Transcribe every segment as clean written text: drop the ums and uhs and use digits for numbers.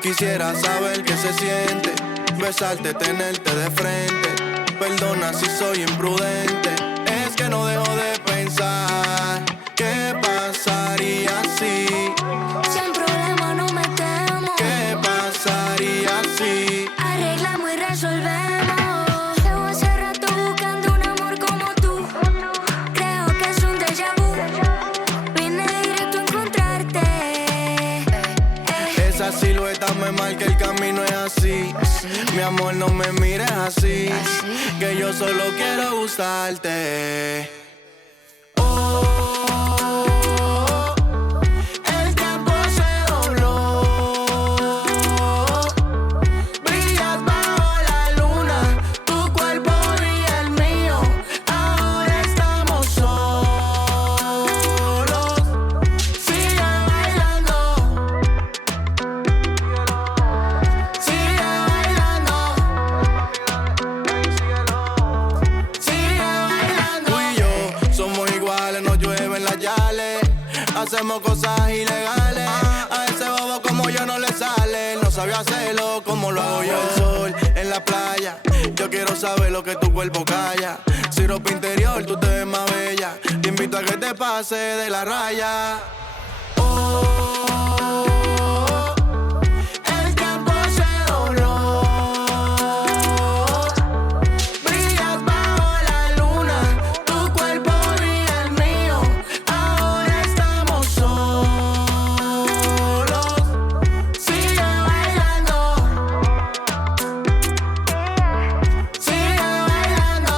Quisiera saber qué se siente besarte, tenerte de frente. Perdona si soy imprudente, es que no dejo de pensar qué pasaría si sin problema no me temo. ¿Qué pasaría si arreglamos y resolvemos? Llevo hace rato buscando un amor como tú. Creo que es un déjà vu. Vine directo a encontrarte. Esa silueta me marca el camino, es así. Mi amor, no me mires así, que yo solo quiero gustarte. El tiempo se dobló. Brillas bajo la luna, tu cuerpo y el mío. Ahora estamos solos. Sigue bailando. Sigue bailando. Sigue bailando. Tú y yo somos iguales, no llueven las yales. Hacemos cosas ilegales. A ese bobo como yo no le sale. No sabía hacerlo como lo hago yo. El sol en la playa. Yo quiero saber lo que tu cuerpo calla. Si ropa interior, tú te ves más bella. Te invito a que te pase de la raya. El tiempo se dobló. Brillas bajo la luna, tu cuerpo y el mío. Ahora estamos solos. Sigue bailando. Sigue bailando.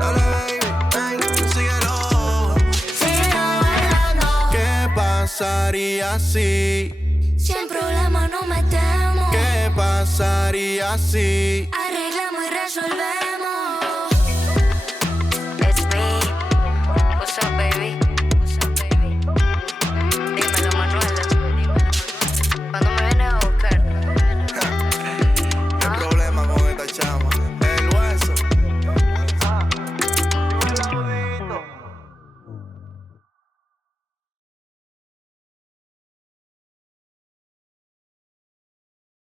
Dale, baby, ven, síguelo. Sigue bailando. ¿Qué pasa? pasaría si? Si en problemas nos metemos, ¿Qué pasaría si? arreglamos y resolvemos.